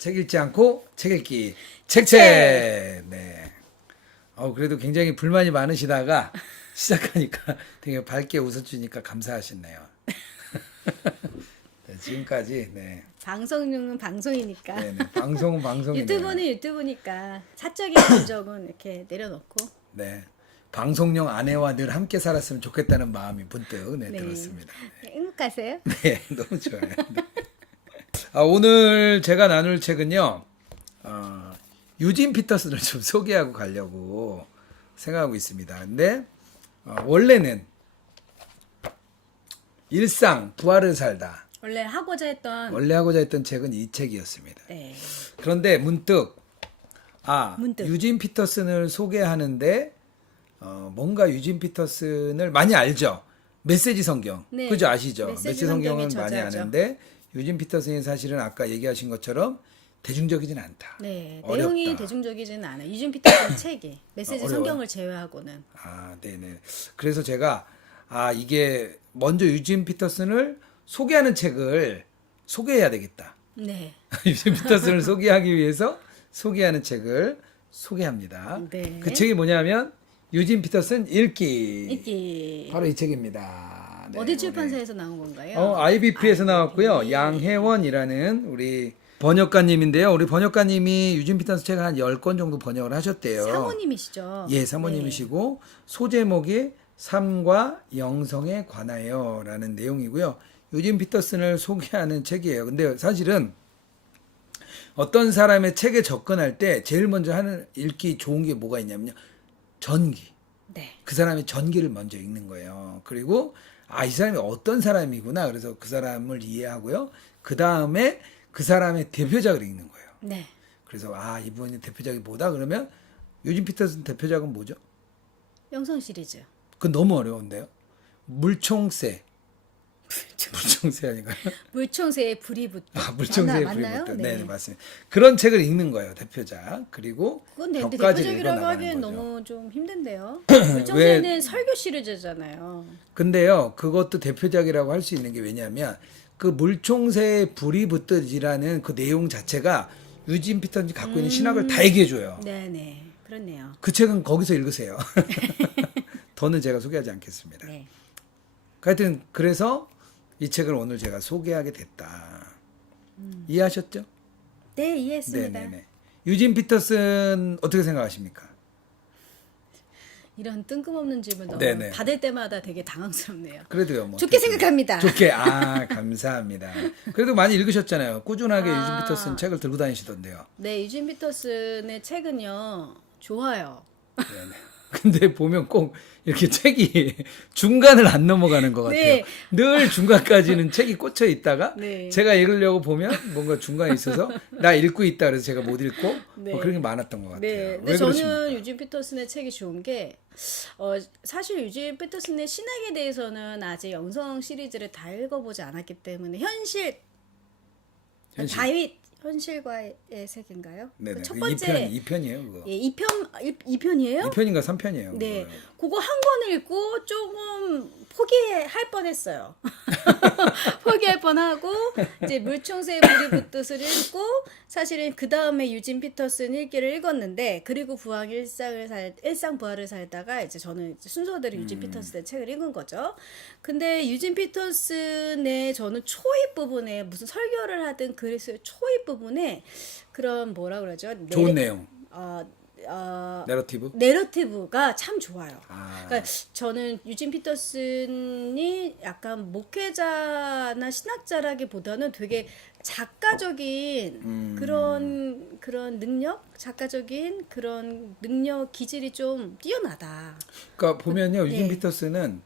책 읽지 않고 책 읽기 책책. 네. 그래도 굉장히 불만이 많으시다가 시작하니까 되게 밝게 웃어주니까 감사하시네요. 네, 지금까지 네. 방송용은 방송이니까. 네, 네. 방송은 방송이네요. 유튜브는 유튜브니까 사적인 감정은 이렇게 내려놓고. 네. 방송용 아내와 늘 함께 살았으면 좋겠다는 마음이 문득 네. 들었습니다. 행복하세요? 네, 너무 좋아요. 네. 오늘 제가 나눌 책은요, 유진 피터슨을 좀 소개하고 가려고 생각하고 있습니다. 근데 원래는 일상 부활을 살다. 원래 하고자 했던 책은 이 책이었습니다. 네. 그런데 문득 문득. 유진 피터슨을 소개하는데 뭔가 유진 피터슨을 많이 알죠. 메시지 성경. 네. 그죠? 아시죠? 메시지 성경은 성경의 많이 저자죠. 아는데 유진 피터슨이 사실은 아까 얘기하신 것처럼 대중적이진 않다. 네. 어렵다. 내용이 대중적이지는 않아요. 유진 피터슨 책이 메시지 어려워요? 성경을 제외하고는. 네네. 그래서 제가 이게 먼저 유진 피터슨을 소개하는 책을 소개해야 되겠다. 네. 유진 피터슨을 소개하기 위해서 소개하는 책을 소개합니다. 네. 그 책이 뭐냐면 유진 피터슨 읽기. 읽기. 바로 이 책입니다. 네, 어디 출판사에서 나온 건가요? IBP에서 나왔고요. IBP. 양혜원이라는 우리 번역가님인데요. 우리 번역가님이 유진 피터슨 책 한 10권 정도 번역을 하셨대요. 사모님이시죠? 예, 사모님이시고 소제목이 삶과 영성에 관하여라는 내용이고요. 유진 피터슨을 소개하는 책이에요. 근데 사실은 어떤 사람의 책에 접근할 때 제일 먼저 읽기 좋은 게 뭐가 있냐면요. 전기. 네. 그 사람의 전기를 먼저 읽는 거예요. 그리고 이 사람이 어떤 사람이구나. 그래서 그 사람을 이해하고요. 그 다음에 그 사람의 대표작을 읽는 거예요. 네. 그래서 이분의 대표작이 뭐다? 그러면 유진 피터슨 대표작은 뭐죠? 영성 시리즈. 그건 너무 어려운데요. 물총새. 물총새 아닌가요? 물총새에 불이 붙다. 물총새에 불이 맞나요? 붙다. 네. 네, 맞습니다. 그런 책을 읽는 거예요, 대표작. 그리고 그건 근데 몇 가지를 대표적이라고 읽어나가는 하기엔 거죠. 너무 좀 힘든데요. 물총새는 설교 시리즈잖아요. 근데요, 그것도 대표작이라고 할 수 있는 게 왜냐하면 그 물총새에 불이 붙듯이라는 그 내용 자체가 유진 피터슨이 갖고 있는 신학을 다 얘기해줘요. 네네. 그렇네요. 그 책은 거기서 읽으세요. 더는 제가 소개하지 않겠습니다. 네. 하여튼 그래서 이 책을 오늘 제가 소개하게 됐다. 이해하셨죠? 네, 이해했습니다. 네네네. 유진 피터슨 어떻게 생각하십니까? 이런 뜬금없는 질문 네네. 받을 때마다 되게 당황스럽네요. 그래도요. 뭐 좋게 어떻게- 생각합니다. 좋게. 감사합니다. 그래도 많이 읽으셨잖아요. 꾸준하게 유진 피터슨 책을 들고 다니시던데요. 네, 유진 피터슨의 책은요. 좋아요. 네네. 근데 보면 꼭 이렇게 책이 중간을 안 넘어가는 것 같아요. 네. 늘 중간까지는 책이 꽂혀 있다가 네. 제가 읽으려고 보면 뭔가 중간에 있어서 나 읽고 있다 그래서 제가 못 읽고 네. 그런 게 많았던 것 같아요. 네, 왜 근데 저는 그러십니까? 유진 피터슨의 책이 좋은 게 사실 유진 피터슨의 신학에 대해서는 아직 영성 시리즈를 다 읽어보지 않았기 때문에 현실. 다윗 현실과의 색인가요? 네네. 그첫 번째 2편이에요, 그거. 예, 2편이에요? 2편인가 3편이에요. 네, 그거 한 권 읽고 조금 포기할 뻔했어요. 포기할 뻔하고 이제 물총새에 불이 붙듯을 읽고 사실은 그 다음에 유진 피터슨 일기를 읽었는데 그리고 일상 부활을 살다가 이제 저는 이제 순서대로 유진 피터슨의 책을 읽은 거죠. 근데 유진 피터슨의 저는 초입 부분에 무슨 설교를 하든 그리스의 초입 부분에 그런 뭐라 그러죠? 좋은 내용. 내러티브? 내러티브가 참 좋아요. 아. 그러니까 저는 유진 피터슨이 약간 목회자나 신학자라기보다는 되게 작가적인 그런 능력, 작가적인 그런 능력 기질이 좀 뛰어나다. 그러니까 보면요, 유진 네. 피터슨은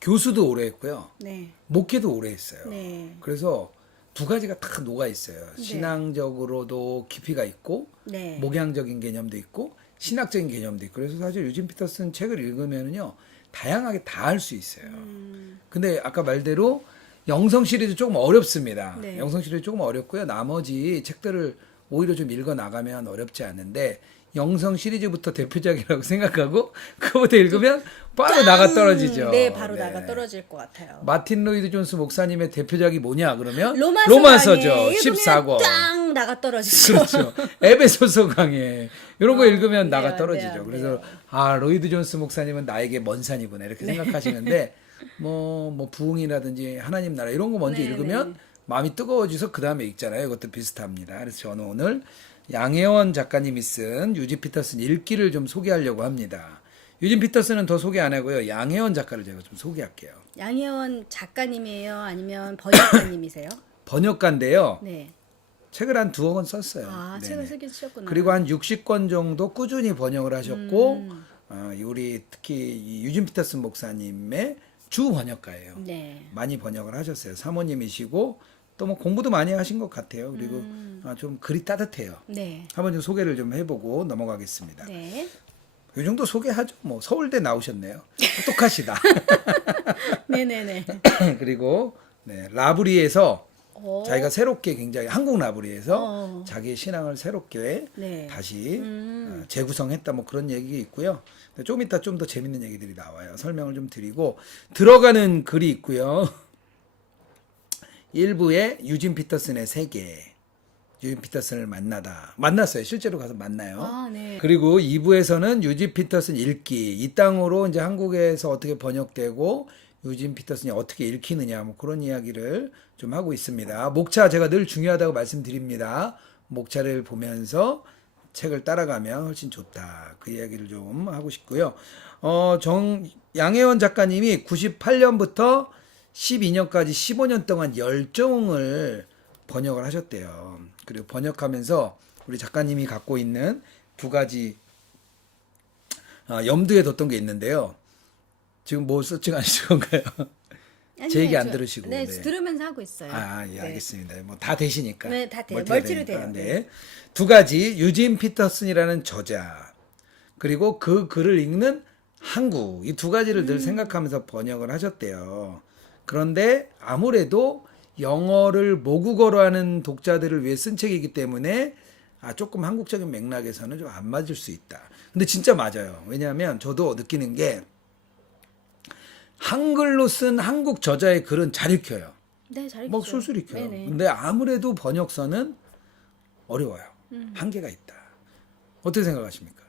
교수도 오래 했고요. 네, 목회도 오래 했어요. 네. 그래서 두 가지가 다 녹아 있어요. 신앙적으로도 깊이가 있고 네. 목양적인 개념도 있고 신학적인 개념도 있고 그래서 사실 유진 피터슨 책을 읽으면은요 다양하게 다 할 수 있어요. 근데 아까 말대로 영성 시리즈 조금 어렵습니다. 네. 영성 시리즈 조금 어렵고요. 나머지 책들을 오히려 좀 읽어 나가면 어렵지 않은데 영성 시리즈부터 대표작이라고 생각하고 그거부터 읽으면 바로 나가 떨어지죠. 네, 바로 나가 떨어질 것 같아요. 마틴 로이드 존스 목사님의 대표작이 뭐냐 그러면 로마서죠. 로마서죠. 14권. 땅 뿅 나가 떨어지죠. 그렇죠. 에베소서 강해. 이런 거 읽으면 네, 나가 네, 떨어지죠. 네. 그래서 아 로이드 존스 목사님은 나에게 먼 산이구나 이렇게 생각하시는데 뭐 부흥이라든지 하나님 나라 이런 거 먼저 네, 읽으면 네. 마음이 뜨거워져서 그 다음에 읽잖아요. 이것도 비슷합니다. 그래서 저는 오늘 양혜원 작가님이 쓴 유진 피터슨 읽기를 좀 소개하려고 합니다. 유진 피터슨은 더 소개 안 하고요. 양혜원 작가를 제가 좀 소개할게요. 양혜원 작가님이에요? 아니면 번역가님이세요? 번역가인데요. 네. 책을 한 2권 썼어요. 아, 네네. 책을 쓰긴 쓰셨구나. 그리고 한 60권 정도 꾸준히 번역을 하셨고 우리 특히 이 유진 피터슨 목사님의 주 번역가예요. 네. 많이 번역을 하셨어요. 사모님이시고 또 뭐 공부도 많이 하신 것 같아요. 그리고 좀 글이 따뜻해요. 네. 한번 좀 소개를 좀 해보고 넘어가겠습니다. 네. 이 정도 소개하죠. 뭐 서울대 나오셨네요. 똑똑하시다. 네네네. 그리고 네, 라브리에서 오. 자기가 새롭게 굉장히 한국 라브리에서 어. 자기의 신앙을 새롭게 네. 다시 재구성했다 뭐 그런 얘기 있고요. 좀 이따 좀 더 재밌는 얘기들이 나와요. 설명을 좀 드리고 들어가는 글이 있고요. 1부에 유진 피터슨의 세계. 유진 피터슨을 만났어요. 실제로 가서 만나요. 아, 네. 그리고 2부에서는 유진 피터슨 읽기. 이 땅으로 이제 한국에서 어떻게 번역되고 유진 피터슨이 어떻게 읽히느냐 뭐 그런 이야기를 좀 하고 있습니다. 목차 제가 늘 중요하다고 말씀드립니다. 목차를 보면서 책을 따라가면 훨씬 좋다. 그 이야기를 좀 하고 싶고요. 양혜원 작가님이 98년부터 12년까지 15년 동안 열정을 번역을 하셨대요. 그리고 번역하면서 우리 작가님이 갖고 있는 2가지 염두에 뒀던 게 있는데요. 지금 뭐 서칭하실 건가요? 제 얘기 안 들으시고. 네, 네. 들으면서 하고 있어요. 예, 네. 알겠습니다. 뭐 다 되시니까. 네, 다 돼요. 멀티가 멀티로 되니까. 돼요. 네. 2가지 유진 피터슨이라는 저자 그리고 그 글을 읽는 한국 이 2가지를 늘 생각하면서 번역을 하셨대요. 그런데 아무래도 영어를 모국어로 하는 독자들을 위해 쓴 책이기 때문에 조금 한국적인 맥락에서는 좀 안 맞을 수 있다. 근데 진짜 맞아요. 왜냐하면 저도 느끼는 게 한글로 쓴 한국 저자의 글은 잘 읽혀요. 네, 잘 뭐 읽죠. 술술 읽혀요. 네네. 근데 아무래도 번역서는 어려워요. 한계가 있다. 어떻게 생각하십니까?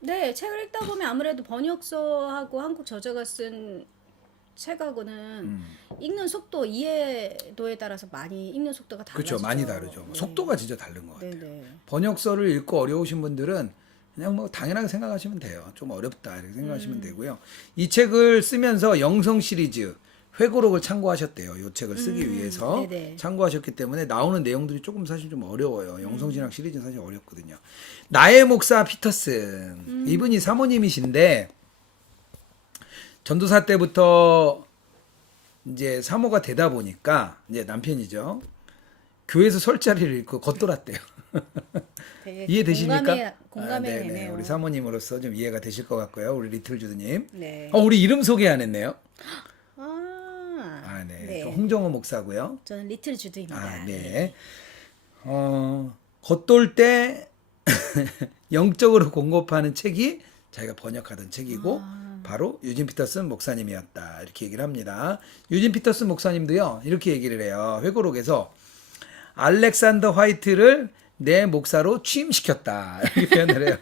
네, 책을 읽다 보면 아무래도 번역서하고 한국 저자가 쓴 책하고는 읽는 속도, 이해도에 따라서 많이 읽는 속도가 달라지죠. 그렇죠. 많이 다르죠. 네. 속도가 진짜 다른 것 같아요. 네네. 번역서를 읽고 어려우신 분들은 그냥 뭐 당연하게 생각하시면 돼요. 좀 어렵다 이렇게 생각하시면 되고요. 이 책을 쓰면서 영성 시리즈 회고록을 참고하셨대요. 이 책을 쓰기 위해서 네네. 참고하셨기 때문에 나오는 내용들이 조금 사실 좀 어려워요. 영성신학 시리즈는 사실 어렵거든요. 나의 목사 피터슨 이분이 사모님이신데 전도사 때부터 이제 사모가 되다 보니까 이제 남편이죠. 교회에서 설 자리를 잃고 겉돌았대요. 되게 이해되십니까? 공감이 네네. 되네요. 우리 사모님으로서 좀 이해가 되실 것 같고요. 우리 리틀주드님. 네. 우리 이름 소개 안 했네요. 네. 네. 저 홍정호 목사고요. 저는 리틀 주드입니다. 네. 겉돌 때 영적으로 공급하는 책이 자기가 번역하던 책이고 바로 유진 피터슨 목사님이었다. 이렇게 얘기를 합니다. 유진 피터슨 목사님도요. 이렇게 얘기를 해요. 회고록에서 알렉산더 화이트를 내 목사로 취임시켰다. 이렇게 표현을 해요.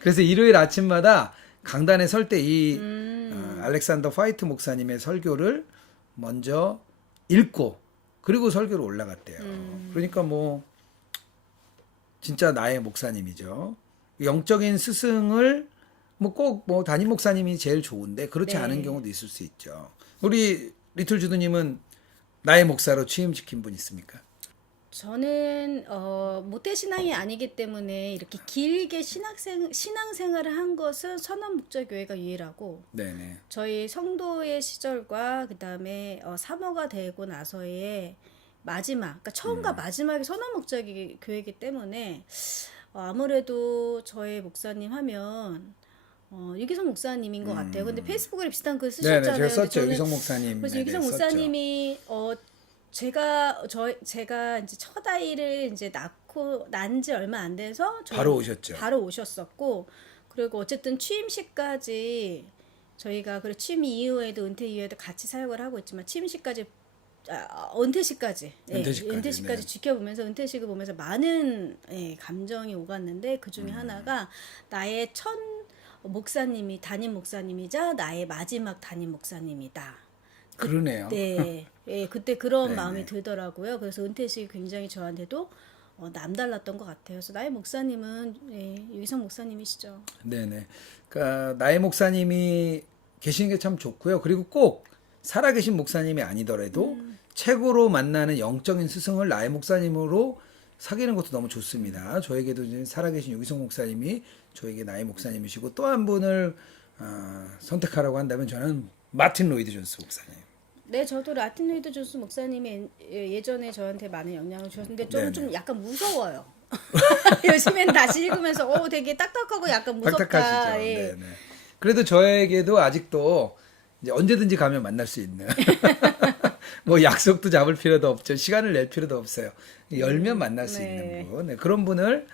그래서 일요일 아침마다 강단에 설 때 이 알렉산더 화이트 목사님의 설교를 먼저 읽고 그리고 설교로 올라갔대요. 그러니까 뭐 진짜 나의 목사님이죠. 영적인 스승을 뭐 꼭 뭐 담임 목사님이 제일 좋은데 그렇지 네. 않은 경우도 있을 수 있죠. 우리 리틀 주드님은 나의 목사로 취임시킨 분 있습니까? 저는 모태신앙이 아니기 때문에 이렇게 길게 신앙생활을 한 것은 선원목자교회가 유일하고 네네. 저희 성도의 시절과 그 다음에 사모가 되고 나서의 마지막, 그러니까 처음과 마지막이 선원목자교회이기 때문에 아무래도 저의 목사님 하면 유기성 목사님인 것 같아요. 근데 페이스북에 비슷한 글 쓰셨잖아요. 네네, 제가 썼죠. 근데 저는 유기성 목사님. 그래서 네네, 유기성 썼죠. 목사님이 제가 이제 첫 아이를 이제 난 지 얼마 안 돼서 바로 오셨죠. 바로 오셨었고, 그리고 어쨌든 취임식까지 저희가 취임 이후에도 은퇴 이후에도 같이 사역을 하고 있지만 취임식까지 은퇴식까지, 은퇴식까지, 네. 지켜보면서 은퇴식을 보면서 많은 감정이 오갔는데 그 중에 하나가 나의 첫 목사님이 담임 목사님이자 나의 마지막 담임 목사님이다. 그러네요. 그때 그런 네, 마음이 네. 들더라고요. 그래서 은퇴식이 굉장히 저한테도 남달랐던 것 같아요. 그래서 나의 목사님은 유기성 목사님이시죠. 네네. 그러니까 나의 목사님이 계시는 게 참 좋고요. 그리고 꼭 살아계신 목사님이 아니더라도 책으로 만나는 영적인 스승을 나의 목사님으로 사귀는 것도 너무 좋습니다. 저에게도 이제 살아계신 유기성 목사님이 저에게 나의 목사님이시고 또 한 분을 선택하라고 한다면 저는 마틴 로이드 존스 목사님. 네, 저도 라틴 로이드 존스 목사님이 예전에 저한테 많은 영향을 주셨는데 저는 네네. 좀 약간 무서워요. 요즘엔 다시 읽으면서 되게 딱딱하고 약간 무섭다. 딱딱하시죠. 예. 네네. 그래도 저에게도 아직도 이제 언제든지 가면 만날 수 있는 뭐 약속도 잡을 필요도 없죠. 시간을 낼 필요도 없어요. 열면 만날 수 네. 있는 분. 네, 그런 분을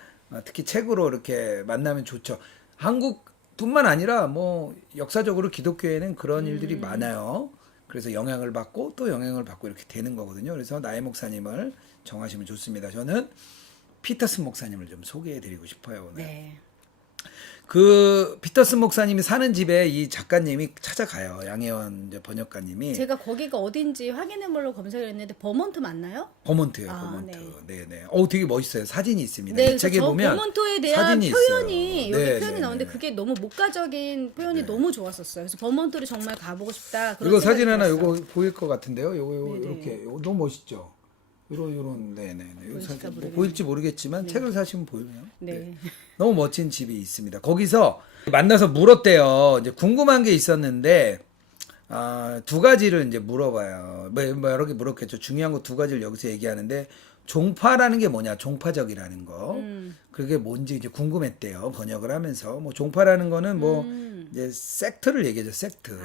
특히 책으로 이렇게 만나면 좋죠. 한국뿐만 아니라 뭐 역사적으로 기독교에는 그런 일들이 많아요. 그래서 영향을 받고 또 영향을 받고 이렇게 되는 거거든요. 그래서 나의 목사님을 정하시면 좋습니다. 저는 피터슨 목사님을 좀 소개해 드리고 싶어요, 오늘. 네. 그 피터슨 목사님이 사는 집에 이 작가님이 찾아가요. 양혜원 이제 번역가님이. 제가 거기가 어딘지 확인해보려고 검색을 했는데 버몬트 맞나요? 버몬트예요. 아, 버몬트. 네. 네네. 되게 멋있어요. 사진이 있습니다. 네, 이 그래서 책에 저 보면 버몬트에 대한 사진이 표현이 있어요. 여기 네, 표현이 네, 나오는데 네. 그게 너무 목가적인 표현이 너무 좋았었어요. 그래서 버몬트를 정말 가보고 싶다. 그런 이거 생각이 사진 하나 들었어요. 요거 보일 것 같은데요. 요거 네네. 이렇게 요거 너무 멋있죠. 요런 네네네. 요 보일까 사진 뭐 모르겠네요. 보일지 모르겠지만 책을 사시면 보여요. 네. 너무 멋진 집이 있습니다. 거기서 만나서 물었대요. 이제 궁금한 게 있었는데 두 가지를 이제 물어봐요. 뭐 여러 개 물었겠죠. 중요한 거 두 가지를 여기서 얘기하는데 종파라는 게 뭐냐? 종파적이라는 거. 그게 뭔지 이제 궁금했대요. 번역을 하면서 뭐 종파라는 거는 뭐 이제 섹트를 얘기하죠. 섹트.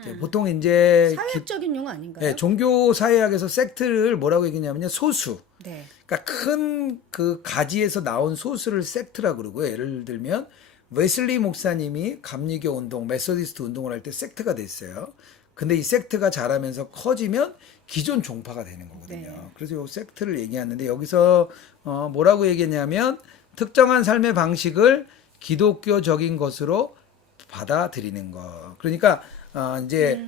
이제 보통 이제 사회학적인 용어 아닌가요? 네, 종교 사회학에서 섹트를 뭐라고 얘기냐면요. 소수. 네. 그러니까 큰 그 가지에서 나온 소수를 섹트라고 그러고요. 예를 들면 웨슬리 목사님이 감리교 운동, 메소디스트 운동을 할 때 섹트가 됐어요. 근데 이 섹트가 자라면서 커지면 기존 종파가 되는 거거든요. 네. 그래서 요 섹트를 얘기하는데 여기서 뭐라고 얘기했냐면 특정한 삶의 방식을 기독교적인 것으로 받아들이는 거. 그러니까 이제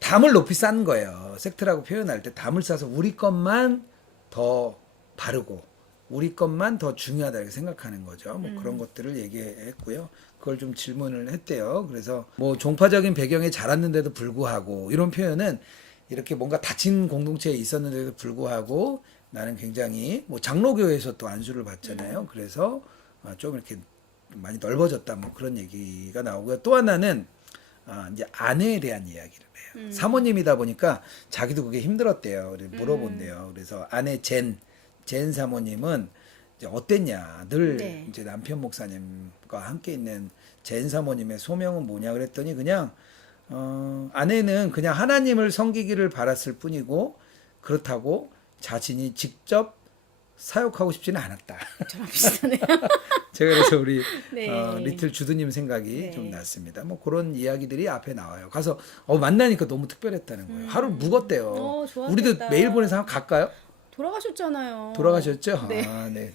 담을 높이 쌓는 거예요. 섹트라고 표현할 때 담을 쌓아서 우리 것만 더 바르고 우리 것만 더 중요하다 이렇게 생각하는 거죠. 뭐 그런 것들을 얘기했고요. 그걸 좀 질문을 했대요. 그래서 뭐 종파적인 배경에 자랐는데도 불구하고 이런 표현은 이렇게 뭔가 닫힌 공동체에 있었는데도 불구하고 나는 굉장히 뭐 장로교에서 또 안수를 받잖아요. 그래서 좀 이렇게 많이 넓어졌다 뭐 그런 얘기가 나오고요. 또 하나는 이제 아내에 대한 이야기를 해요. 사모님이다 보니까 자기도 그게 힘들었대요. 그래서 물어본대요. 그래서 아내 젠 사모님은 이제 어땠냐. 늘 네. 이제 남편 목사님과 함께 있는 젠 사모님의 소명은 뭐냐 그랬더니 그냥 아내는 그냥 하나님을 섬기기를 바랐을 뿐이고 그렇다고 자신이 직접 사역하고 싶지는 않았다. 저랑 비슷하네요. 제가 그래서 우리 네. 리틀 주드님 생각이 네. 좀 났습니다. 뭐 그런 이야기들이 앞에 나와요. 가서 만나니까 너무 특별했다는 거예요. 하루 묵었대요. 좋았겠다. 우리도 메일 보내서 한번 갈까요? 돌아가셨잖아요. 돌아가셨죠? 네. 네.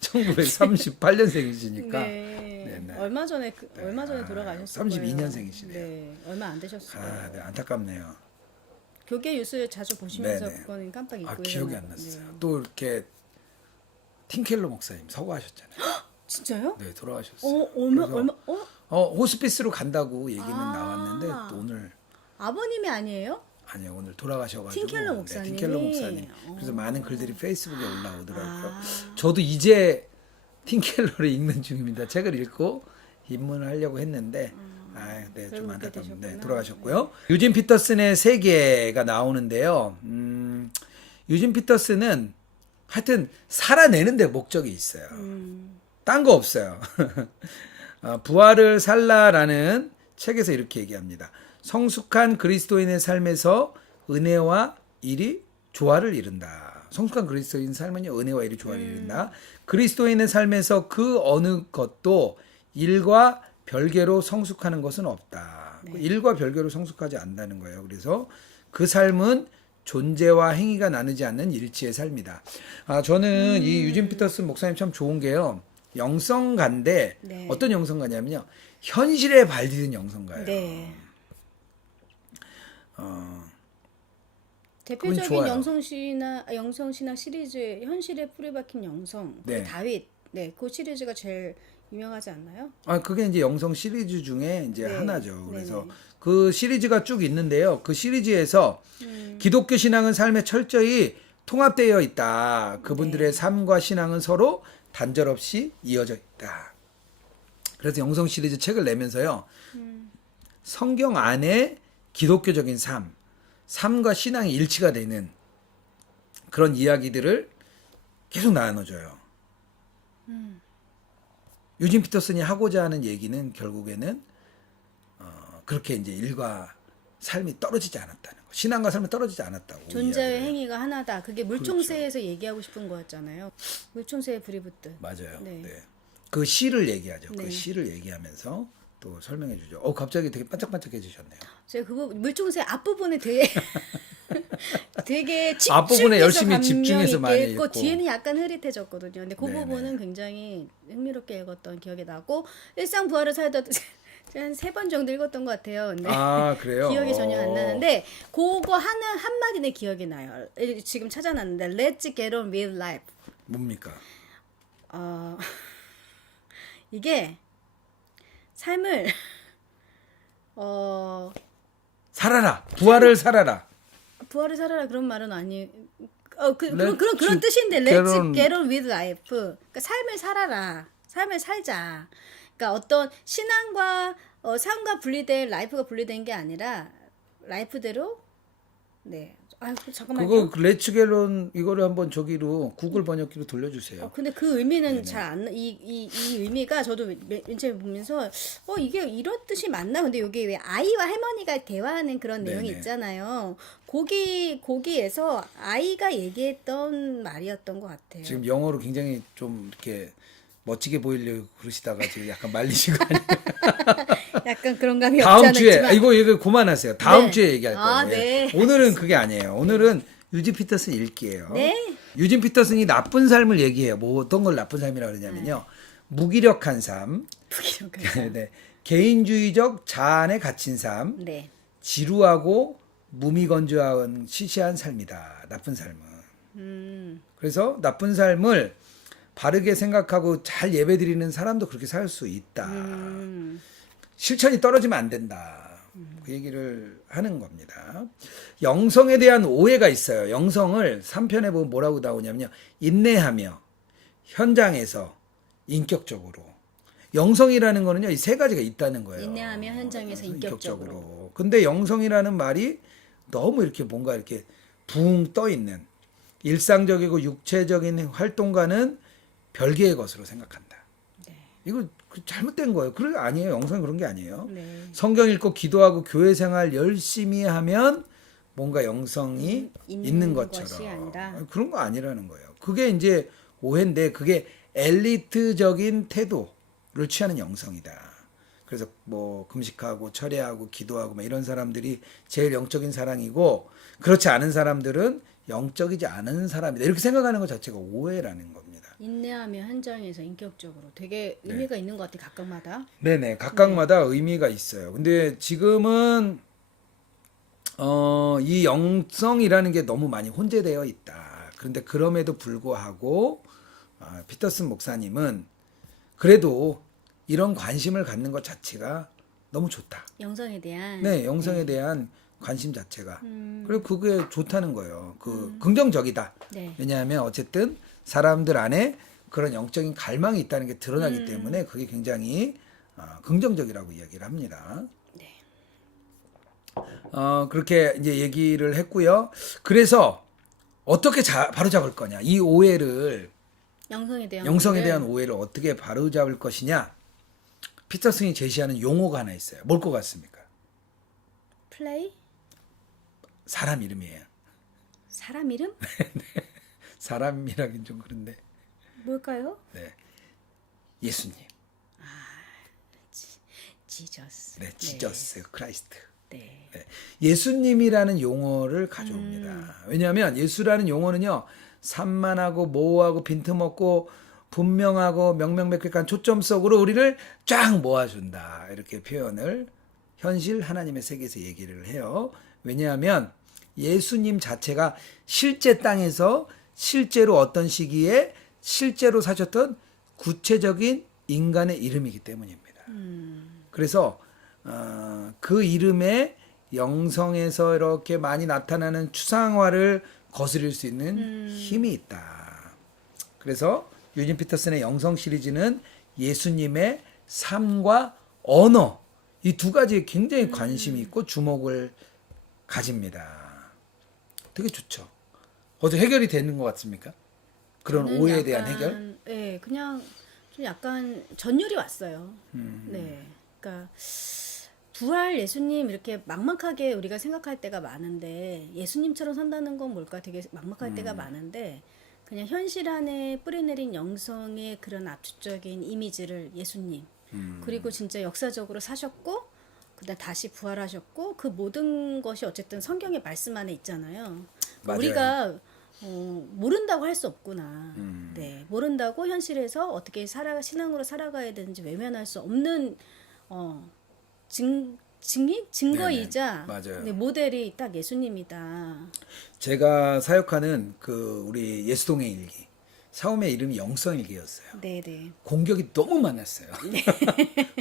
1938년생이시니까. 네. 얼마 전에 돌아가셨어요. 32년생이시네요. 네. 얼마 안 되셨어요. 네, 안타깝네요. 교계 뉴스 자주 보시면서 네네. 그거는 깜빡 잊고 기억이 안 났어요. 또 이렇게 팀켈러 목사님 서거하셨잖아요. 진짜요? 네, 돌아가셨어요. 얼마 호스피스로 간다고 얘기는 나왔는데 또 오늘 아버님이 아니에요? 아니요, 오늘 돌아가셔가지고. 팀켈러 목사님이? 팀켈러 목사님. 그래서 많은 글들이 페이스북에 올라오더라고요. 아. 저도 이제 팀켈러를 읽는 중입니다. 책을 읽고 입문을 하려고 했는데, 네, 좀 그렇게 안타깝네. 되셨구나. 돌아가셨고요. 유진 피터슨의 세계가 나오는데요. 유진 피터슨은 하여튼 살아내는 데 목적이 있어요. 딴 거 없어요. 부활을 살라라는 책에서 이렇게 얘기합니다. 성숙한 그리스도인의 삶에서 은혜와 일이 조화를 이룬다. 성숙한 그리스도인 삶은요, 은혜와 일이 조화를 이룬다. 그리스도인의 삶에서 그 어느 것도 일과 별개로 성숙하는 것은 없다. 일과 별개로 성숙하지 않는다는 거예요. 그래서 그 삶은 존재와 행위가 나누지 않는 일치의 삶이다. 저는 이 유진 피터슨 목사님 참 좋은 게요. 영성가인데 네. 어떤 영성가냐면요. 현실에 발디딘 영성가예요. 네. 그건 대표적인 좋아요. 영성신학 시리즈 현실에 뿌리박힌 영성, 네. 그 다윗, 네, 그 시리즈가 제일 유명하지 않나요? 그게 이제 영성 시리즈 중에 이제 네. 하나죠. 그래서 네네. 그 시리즈가 쭉 있는데요. 그 시리즈에서 기독교 신앙은 삶에 철저히 통합되어 있다. 그분들의 네. 삶과 신앙은 서로 단절 없이 이어져 있다. 그래서 영성 시리즈 책을 내면서요. 성경 안에 기독교적인 삶과 신앙이 일치가 되는 그런 이야기들을 계속 나눠줘요. 유진 피터슨이 하고자 하는 얘기는 결국에는 그렇게 이제 일과 삶이 떨어지지 않았다는 거. 신앙과 삶이 떨어지지 않았다고. 존재의 이야기를 해요. 행위가 하나다. 그게 물총새에서 얘기하고 싶은 거였잖아요. 물총새에 불이 붙듯. 맞아요. 네. 네. 그 시를 얘기하죠. 네. 그 시를 얘기하면서 또 설명해 주죠. 갑자기 되게 반짝반짝해지셨네요. 제가 그 부분 물총새 앞부분에 되게 되게 앞부분에 열심히 감명 집중해서 있게 많이 읽고 읽고. 뒤에는 약간 흐릿해졌거든요. 근데 그 네네. 부분은 굉장히 흥미롭게 읽었던 기억이 나고 일상 부활을 살다 한 3번 정도 읽었던 것 같아요. 근데 그래요? 기억이 전혀 안 나는데 그거 하는 한마디는 기억이 나요. 지금 찾아놨는데 Let's get on with life. 뭡니까? 이게 삶을 살아라. 부활을 살아라. 부활을 살아라 그런 말은 아니. 그런 Let's 뜻인데 get Let's on. get on with life. 그러니까 삶을 살아라. 삶을 살자. 그러니까 어떤 신앙과 삶과 분리된 라이프가 분리된 게 아니라 라이프대로 네. 잠깐만요. 그거 레츠게론 이거를 한번 저기로 구글 번역기로 돌려주세요. 근데 그 의미는 잘 안, 이 의미가 저도 맨 처음에 보면서, 이게 이런 뜻이 맞나? 근데 여기 왜 아이와 할머니가 대화하는 그런 내용이 네네. 있잖아요. 거기에서 아이가 얘기했던 말이었던 것 같아요. 지금 영어로 굉장히 좀 이렇게 멋지게 보이려고 그러시다가 지금 약간 말리신 거 아니에요? 약간 그런 감이 없지 다음 주에 않았지만. 이거 그만하세요. 다음 네. 주에 얘기할 거예요. 네. 오늘은 그게 아니에요. 오늘은 유진 피터슨 읽기예요. 네. 유진 피터슨이 나쁜 삶을 얘기해요. 뭐 어떤 걸 나쁜 삶이라고 그러냐면요. 무기력한 삶, 네. 개인주의적 자안에 갇힌 삶, 네. 지루하고 무미건조한 시시한 삶이다. 나쁜 삶은. 그래서 나쁜 삶을 바르게 생각하고 잘 예배드리는 사람도 그렇게 살 수 있다. 실천이 떨어지면 안 된다. 그 얘기를 하는 겁니다. 영성에 대한 오해가 있어요. 영성을 3편에 보면 뭐라고 나오냐면요. 인내하며 현장에서 인격적으로. 영성이라는 거는요. 이 세 가지가 있다는 거예요. 인내하며 현장에서 인격적으로. 근데 영성이라는 말이 너무 이렇게 뭔가 이렇게 붕 떠 있는 일상적이고 육체적인 활동과는 별개의 것으로 생각한다. 네. 이거 잘못된 거예요. 그게 아니에요. 영성이 그런 게 아니에요. 네. 성경 읽고 기도하고 교회 생활 열심히 하면 뭔가 영성이 있는 것이 것처럼 아니라. 그런 거 아니라는 거예요. 그게 이제 오해인데 그게 엘리트적인 태도를 취하는 영성이다. 그래서 뭐 금식하고 철회하고 기도하고 막 이런 사람들이 제일 영적인 사람이고 그렇지 않은 사람들은 영적이지 않은 사람이다. 이렇게 생각하는 것 자체가 오해라는 겁니다. 인내하며 현장에서 인격적으로 되게 의미가 있는 것 같아요. 각각마다. 네네. 각각마다 의미가 있어요. 근데 지금은 이 영성이라는 게 너무 많이 혼재되어 있다. 그런데 그럼에도 불구하고 피터슨 목사님은 그래도 이런 관심을 갖는 것 자체가 너무 좋다. 영성에 대한. 네, 영성에 대한 관심 자체가. 그리고 그게 좋다는 거예요. 긍정적이다. 네. 왜냐하면 어쨌든 사람들 안에 그런 영적인 갈망이 있다는 게 드러나기 때문에 그게 굉장히 긍정적이라고 이야기를 합니다. 네. 그렇게 이제 얘기를 했고요. 그래서 어떻게 바로잡을 거냐? 이 오해를 영성에 거를 대한 오해를 어떻게 바로잡을 것이냐? 피터슨이 제시하는 용어가 하나 있어요. 뭘 것 같습니까? 플레이? 사람 이름이에요. 사람 이름? 사람이라긴 좀 그런데. 뭘까요? 네. 예수님. 지저스. 네, 지저스 크라이스트. 네. 네. 예수님이라는 용어를 가져옵니다. 왜냐하면 예수라는 용어는요, 산만하고 모호하고 빈틈없고 분명하고 명명백백한 초점 속으로 우리를 쫙 모아준다. 이렇게 표현을 현실 하나님의 세계에서 얘기를 해요. 왜냐하면 예수님 자체가 실제 땅에서 실제로 어떤 시기에 실제로 사셨던 구체적인 인간의 이름이기 때문입니다. 그래서 그 이름에 영성에서 이렇게 많이 나타나는 추상화를 거스릴 수 있는 힘이 있다. 그래서 유진 피터슨의 영성 시리즈는 예수님의 삶과 언어 이 두 가지에 굉장히 관심이 있고 주목을 가집니다. 되게 좋죠. 어제 해결이 되는 것 같습니까? 그런 저는 오해에 대한 약간, 해결? 네, 그냥 좀 약간 전율이 왔어요. 네, 그러니까 부활 예수님 이렇게 막막하게 우리가 생각할 때가 많은데 예수님처럼 산다는 건 뭘까 되게 막막할 때가 많은데 그냥 현실 안에 뿌리내린 영성의 그런 압축적인 이미지를 예수님 그리고 진짜 역사적으로 사셨고 그다음 다시 부활하셨고 그 모든 것이 어쨌든 성경의 말씀 안에 있잖아요. 맞아요. 우리가 모른다고 할 수 없구나. 네, 모른다고 현실에서 어떻게 신앙으로 살아가야 되는지 외면할 수 없는 증거이자 네네, 맞아요. 네, 모델이 딱 예수님이다. 제가 사역하는 그 우리 예수동의 일기 사움의 이름이 영성일기였어요. 네네. 공격이 너무 많았어요.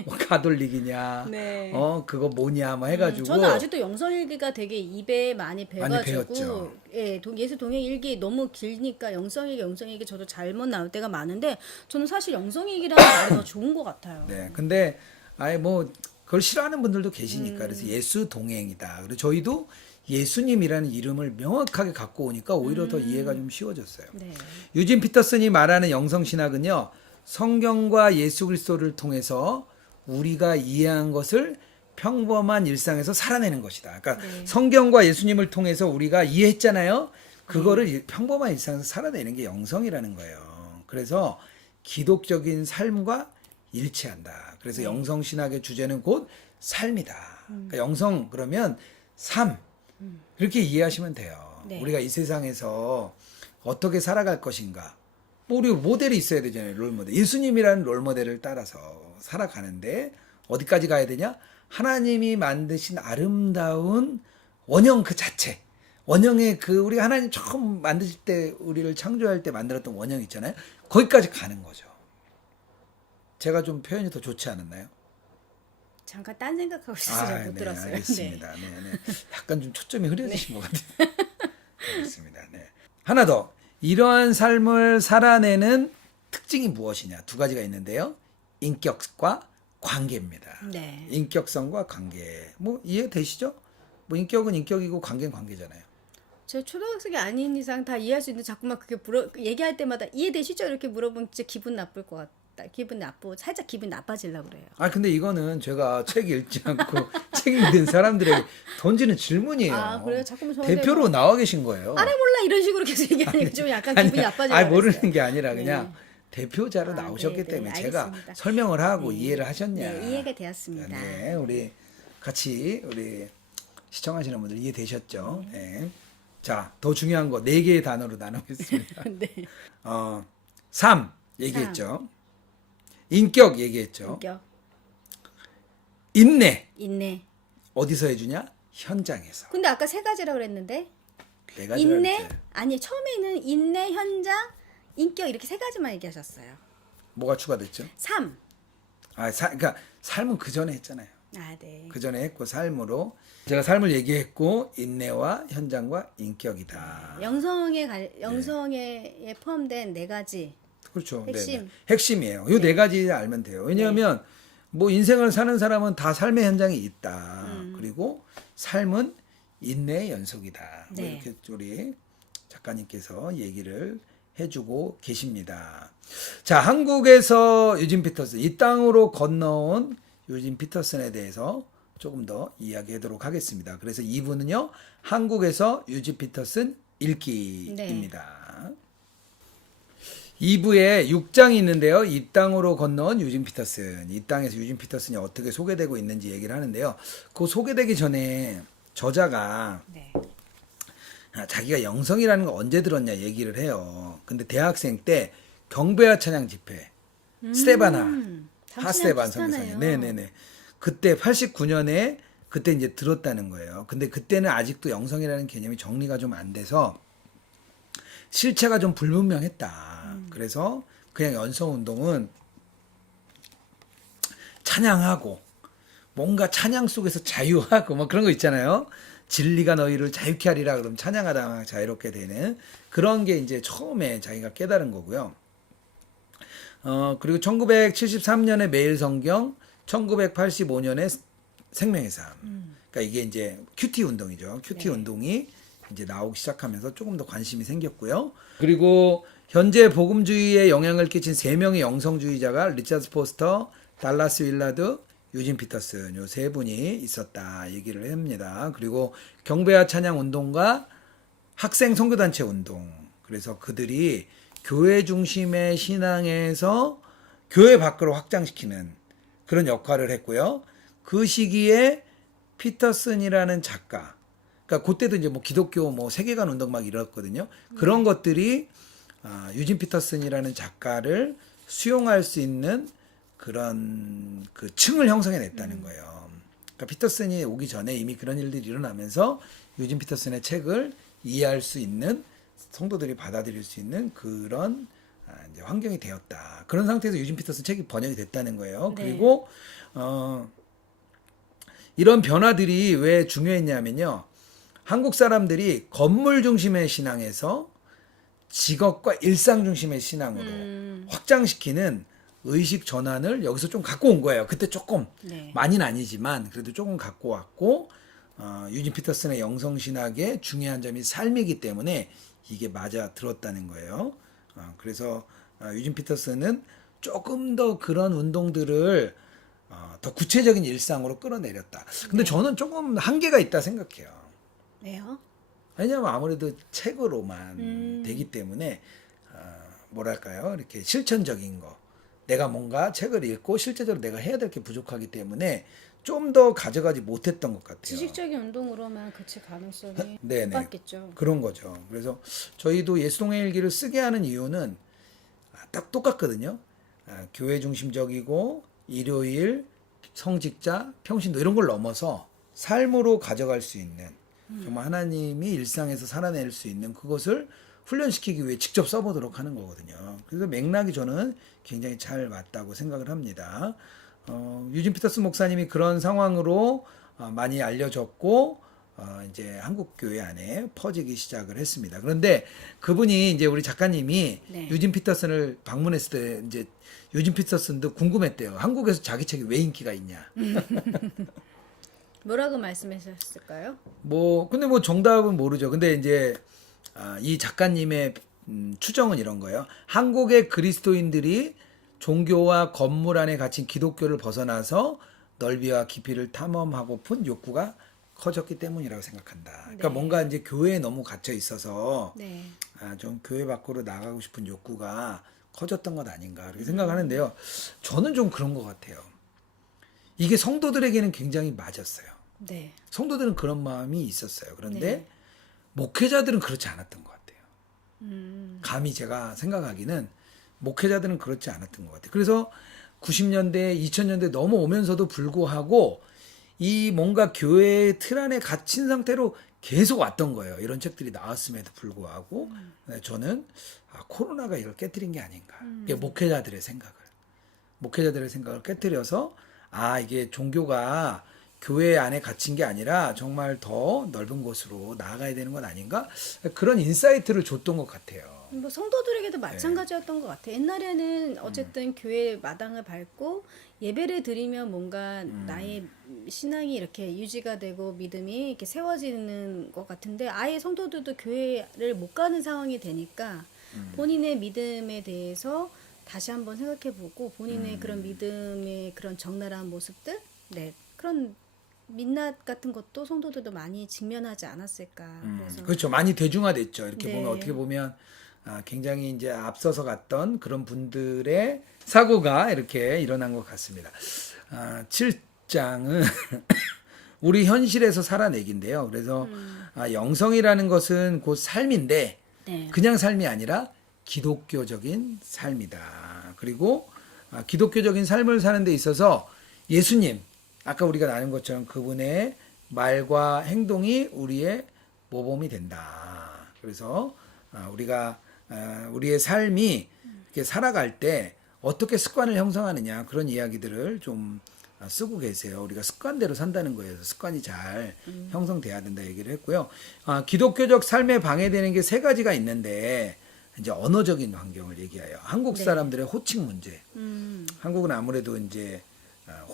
뭐 가톨릭이냐, 네. 그거 뭐냐, 뭐 해가지고. 저는 아직도 영성일기가 되게 입에 많이 많이 배가지고 배웠죠. 예, 예수 동행 일기 너무 길니까 영성일기 저도 잘못 나올 때가 많은데 저는 사실 영성일기라는 말이 더 좋은 것 같아요. 네, 근데 아예 뭐 그걸 싫어하는 분들도 계시니까 그래서 예수 동행이다. 그리고 저희도 예수님이라는 이름을 명확하게 갖고 오니까 오히려 더 이해가 좀 쉬워졌어요. 네. 유진 피터슨이 말하는 영성신학은요, 성경과 예수 그리스도를 통해서 우리가 이해한 것을 평범한 일상에서 살아내는 것이다. 그러니까 성경과 예수님을 통해서 우리가 이해했잖아요. 그거를 평범한 일상에서 살아내는 게 영성이라는 거예요. 그래서 기독적인 삶과 일치한다. 그래서 영성신학의 주제는 곧 삶이다. 그러니까 영성 그러면 삶 그렇게 이해하시면 돼요. 네. 우리가 이 세상에서 어떻게 살아갈 것인가. 뭐 우리 모델이 있어야 되잖아요. 롤모델. 예수님이라는 롤모델을 따라서 살아가는데 어디까지 가야 되냐? 하나님이 만드신 아름다운 원형 그 자체. 원형의 그 우리가 하나님 처음 만드실 때 우리를 창조할 때 만들었던 원형 있잖아요. 거기까지 가는 거죠. 제가 좀 표현이 더 좋지 않았나요? 잠깐 딴 생각하고 있어서 잘 못 네, 들었어요. 알겠습니다. 네, 네. 약간 좀 초점이 흐려지신 것 같아요. 알겠습니다. 네. 하나 더. 이러한 삶을 살아내는 특징이 무엇이냐? 두 가지가 있는데요. 인격과 관계입니다. 네. 인격성과 관계. 뭐 이해되시죠? 뭐 인격은 인격이고 관계는 관계잖아요. 제 초등학생이 아닌 이상 다 이해할 수 있는데 자꾸만 그게 얘기할 때마다 이해되시죠? 이렇게 물어보면 진짜 기분 나쁠 것 같다. 살짝 기분 나빠지려고 그래요. 근데 이거는 제가 책 읽지 않고 책 읽는 사람들에게 던지는 질문이에요. 아, 그래요? 자꾸만 저한테 대표로 나와 계신 거예요. 아래 몰라 이런 식으로 계속 얘기하니까 좀 약간 기분이 나빠지려고 모르는 게 아니라 그냥 대표자로 아, 나오셨기 네, 네, 때문에 제가 알겠습니다. 설명을 하고 이해를 하셨냐. 네, 이해가 되었습니다. 네, 우리 같이 우리 시청하시는 분들 이해되셨죠? 네. 자, 더 중요한 거 4개의 단어로 나누겠습니다. 네. 3 얘기했죠. 인격 얘기했죠. 인격, 인내 인내. 어디서 해주냐? 현장에서. 근데 아까 3가지라고 그랬는데 4가지라 인내? 그랬어요. 아니 처음에는 인내, 현장, 인격 이렇게 3가지만 얘기하셨어요. 뭐가 추가됐죠? 3. 그러니까 삶은 그 전에 했잖아요. 아, 네. 그 전에 했고 삶으로 제가 삶을 얘기했고 인내와 현장과 인격이다. 영성에 포함된 4가지. 그렇죠. 핵심. 네네. 핵심이에요. 이 4가지 알면 돼요. 왜냐하면 뭐 인생을 사는 사람은 다 삶의 현장이 있다. 그리고 삶은 인내의 연속이다. 뭐 네. 이렇게 우리 작가님께서 얘기를 해주고 계십니다. 자, 한국에서 유진 피터슨, 이 땅으로 건너온 유진 피터슨에 대해서 조금 더 이야기하도록 하겠습니다. 그래서 2부는요, 한국에서 유진 피터슨 읽기입니다. 2부에 6장이 있는데요. 이 땅으로 건너온 유진 피터슨. 이 땅에서 유진 피터슨이 어떻게 소개되고 있는지 얘기를 하는데요. 그 소개되기 전에 저자가 네. 자기가 영성이라는 거 언제 들었냐 얘기를 해요. 근데 대학생 때 경배와 찬양 집회 스테바나 하스테반 선교사님. 네네네. 그때 89년에 그때 이제 들었다는 거예요. 근데 그때는 아직도 영성이라는 개념이 정리가 좀 안 돼서 실체가 좀 불분명했다. 그래서 그냥 연성운동은 찬양하고 뭔가 찬양 속에서 자유하고 뭐 그런 거 있잖아요. 진리가 너희를 자유케 하리라 그러면 찬양하다가 자유롭게 되는 그런 게 이제 처음에 자기가 깨달은 거고요. 그리고 1973년에 매일 성경, 1985년에 생명의 삶. 그러니까 이게 이제 큐티 운동이죠. 큐티 운동이 이제 나오기 시작하면서 조금 더 관심이 생겼고요. 그리고 현재 복음주의에 영향을 끼친 세 명의 영성주의자가 리차드 포스터, 달라스 윌라드, 유진 피터슨 요 세 분이 있었다 얘기를 합니다. 그리고 경배와 찬양 운동과 학생 선교단체 운동. 그래서 그들이 교회 중심의 신앙에서 교회 밖으로 확장시키는 그런 역할을 했고요. 그 시기에 피터슨이라는 작가, 그러니까 그때도 이제 뭐 기독교 뭐 세계관 운동 막 이랬거든요. 그런 것들이 유진 피터슨이라는 작가를 수용할 수 있는 그런 그 층을 형성해냈다는 거예요. 그러니까 피터슨이 오기 전에 이미 그런 일들이 일어나면서 유진 피터슨의 책을 이해할 수 있는 성도들이 받아들일 수 있는 그런 이제 환경이 되었다. 그런 상태에서 유진 피터슨 책이 번역이 됐다는 거예요. 네. 그리고 이런 변화들이 왜 중요했냐면요. 한국 사람들이 건물 중심의 신앙에서 직업과 일상 중심의 신앙으로 확장시키는 의식 전환을 여기서 좀 갖고 온 거예요. 그때 조금 네. 많이는 아니지만 그래도 조금 갖고 왔고 유진 피터슨의 영성신학의 중요한 점이 삶이기 때문에 이게 맞아 들었다는 거예요. 그래서 유진 피터슨은 조금 더 그런 운동들을 더 구체적인 일상으로 끌어내렸다. 근데 저는 조금 한계가 있다 생각해요. 왜요? 왜냐하면 아무래도 책으로만 되기 때문에 뭐랄까요? 이렇게 실천적인 거. 내가 뭔가 책을 읽고 실제적으로 내가 해야 될 게 부족하기 때문에 좀 더 가져가지 못했던 것 같아요. 지식적인 운동으로만 그치 가능성이 네네. 높았겠죠. 그런 거죠. 그래서 저희도 예수동의 일기를 쓰게 하는 이유는 딱 똑같거든요. 교회 중심적이고 일요일, 성직자, 평신도 이런 걸 넘어서 삶으로 가져갈 수 있는 정말 하나님이 일상에서 살아낼 수 있는 그것을 훈련시키기 위해 직접 써보도록 하는 거거든요. 그래서 맥락이 저는 굉장히 잘 맞다고 생각을 합니다. 유진 피터슨 목사님이 그런 상황으로 많이 알려졌고 이제 한국 교회 안에 퍼지기 시작을 했습니다. 그런데 그분이 이제 우리 작가님이 네. 유진 피터슨을 방문했을 때 이제 유진 피터슨도 궁금했대요. 한국에서 자기 책이 왜 인기가 있냐? 뭐라고 말씀하셨을까요? 근데 뭐 정답은 모르죠. 근데 이제 이 작가님의 추정은 이런 거예요. 한국의 그리스도인들이 종교와 건물 안에 갇힌 기독교를 벗어나서 넓이와 깊이를 탐험하고픈 욕구가 커졌기 때문이라고 생각한다. 그러니까 네. 뭔가 이제 교회에 너무 갇혀 있어서 네. 좀 교회 밖으로 나가고 싶은 욕구가 커졌던 것 아닌가 그렇게 생각하는데요. 저는 좀 그런 것 같아요. 이게 성도들에게는 굉장히 맞았어요. 네. 성도들은 그런 마음이 있었어요. 그런데 네. 목회자들은 그렇지 않았던 것 같아요. 감히 제가 생각하기는 목회자들은 그렇지 않았던 것 같아요. 그래서 90년대, 2000년대 넘어오면서도 불구하고 이 뭔가 교회의 틀 안에 갇힌 상태로 계속 왔던 거예요. 이런 책들이 나왔음에도 불구하고 저는 코로나가 이걸 깨뜨린 게 아닌가. 이게 목회자들의 생각을 깨뜨려서 이게 종교가 교회 안에 갇힌 게 아니라 정말 더 넓은 곳으로 나아가야 되는 건 아닌가? 그런 인사이트를 줬던 것 같아요. 뭐 성도들에게도 마찬가지였던 것 같아요. 옛날에는 어쨌든 교회 마당을 밟고 예배를 드리면 뭔가 나의 신앙이 이렇게 유지가 되고 믿음이 이렇게 세워지는 것 같은데 아예 성도들도 교회를 못 가는 상황이 되니까 본인의 믿음에 대해서 다시 한번 생각해보고 본인의 그런 믿음의 그런 적나라한 모습들, 네 그런 민낯 같은 것도 성도들도 많이 직면하지 않았을까. 그래서 그렇죠. 많이 대중화됐죠. 이렇게 네. 보면 어떻게 보면 굉장히 이제 앞서서 갔던 그런 분들의 사고가 이렇게 일어난 것 같습니다. 7장은 우리 현실에서 살아내기인데요. 그래서 영성이라는 것은 곧 삶인데 네. 그냥 삶이 아니라 기독교적인 삶이다. 그리고 기독교적인 삶을 사는 데 있어서 예수님, 아까 우리가 나눈 것처럼 그분의 말과 행동이 우리의 모범이 된다. 그래서 우리가 우리의 삶이 이렇게 살아갈 때 어떻게 습관을 형성하느냐 그런 이야기들을 좀 쓰고 계세요. 우리가 습관대로 산다는 거예요. 습관이 잘 형성돼야 된다 얘기를 했고요. 기독교적 삶에 방해되는 게 세 가지가 있는데 이제 언어적인 환경을 얘기해요. 한국 네. 사람들의 호칭 문제. 한국은 아무래도 이제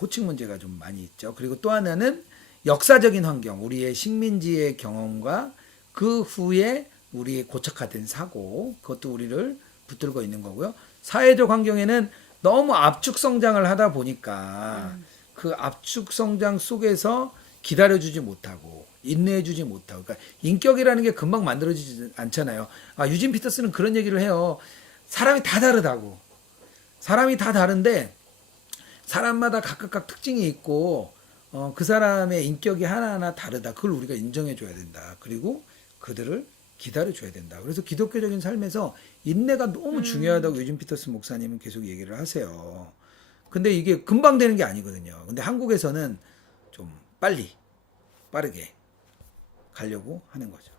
호칭 문제가 좀 많이 있죠. 그리고 또 하나는 역사적인 환경, 우리의 식민지의 경험과 그 후에 우리의 고착화된 사고, 그것도 우리를 붙들고 있는 거고요. 사회적 환경에는 너무 압축 성장을 하다 보니까 그 압축 성장 속에서 기다려주지 못하고 인내해주지 못하고, 그러니까 인격이라는 게 금방 만들어지지 않잖아요. 유진 피터스는 그런 얘기를 해요. 사람이 다 다르다고. 사람이 다 다른데 사람마다 각각 특징이 있고 그 사람의 인격이 하나하나 다르다. 그걸 우리가 인정해줘야 된다. 그리고 그들을 기다려줘야 된다. 그래서 기독교적인 삶에서 인내가 너무 중요하다고 유진 피터스 목사님은 계속 얘기를 하세요. 근데 이게 금방 되는 게 아니거든요. 근데 한국에서는 좀 빠르게 가려고 하는 거죠.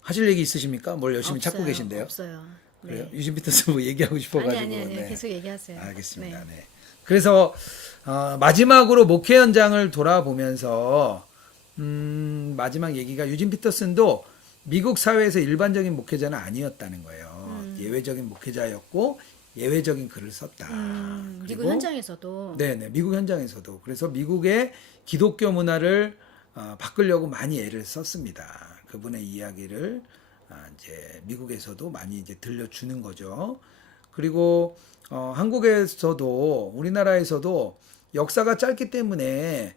하실 얘기 있으십니까? 뭘 열심히 찾고 없어요. 계신데요? 없어요. 그래요? 네. 유진 피터스 뭐 얘기하고 싶어가지고. 아니. 네. 계속 얘기하세요. 알겠습니다. 네. 네. 그래서 마지막으로 목회 현장을 돌아보면서 마지막 얘기가 유진 피터슨도 미국 사회에서 일반적인 목회자는 아니었다는 거예요. 예외적인 목회자였고 예외적인 글을 썼다. 미국 그리고 현장에서도 네네, 미국 현장에서도. 그래서 미국의 기독교 문화를 바꾸려고 많이 애를 썼습니다. 그분의 이야기를 이제 미국에서도 많이 이제 들려주는 거죠. 그리고 한국에서도 우리나라에서도 역사가 짧기 때문에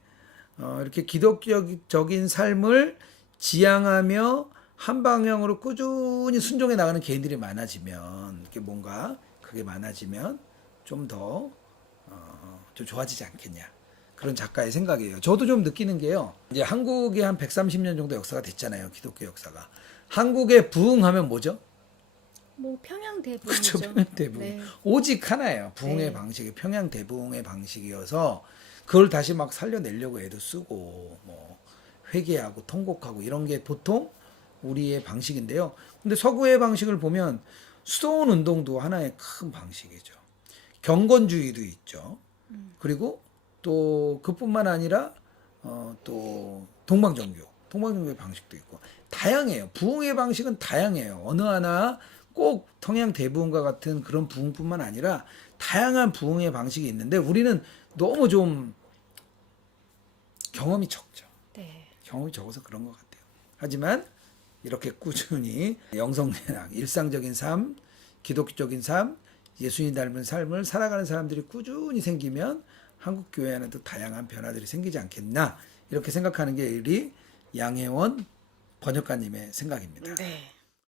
이렇게 기독교적인 삶을 지향하며 한 방향으로 꾸준히 순종해 나가는 개인들이 많아지면, 이렇게 뭔가 그게 많아지면 좀 더 좀 좋아지지 않겠냐, 그런 작가의 생각이에요. 저도 좀 느끼는 게요. 이제 한국이 한 130년 정도 역사가 됐잖아요. 기독교 역사가. 한국에 부흥하면 뭐죠? 뭐 평양 대부흥이죠. 그렇죠. 평양 대부흥. 네. 오직 하나예요. 부흥의 네. 방식이 평양 대부흥의 방식이어서 그걸 다시 막 살려내려고 애도 쓰고 뭐 회개하고 통곡하고 이런 게 보통 우리의 방식인데요. 근데 서구의 방식을 보면 수도원 운동도 하나의 큰 방식이죠. 경건주의도 있죠. 그리고 또 그뿐만 아니라 또 동방종교의 방식도 있고 다양해요. 부흥의 방식은 다양해요. 어느 하나 꼭 평양 대부흥과 같은 그런 부흥뿐만 아니라 다양한 부흥의 방식이 있는데 우리는 너무 좀 경험이 적죠. 네. 경험이 적어서 그런 것 같아요. 하지만 이렇게 꾸준히 영성연학, 일상적인 삶, 기독교적인 삶, 예수님 닮은 삶을 살아가는 사람들이 꾸준히 생기면 한국 교회 안에 또 다양한 변화들이 생기지 않겠나, 이렇게 생각하는 게 우리 양혜원 번역가님의 생각입니다. 네.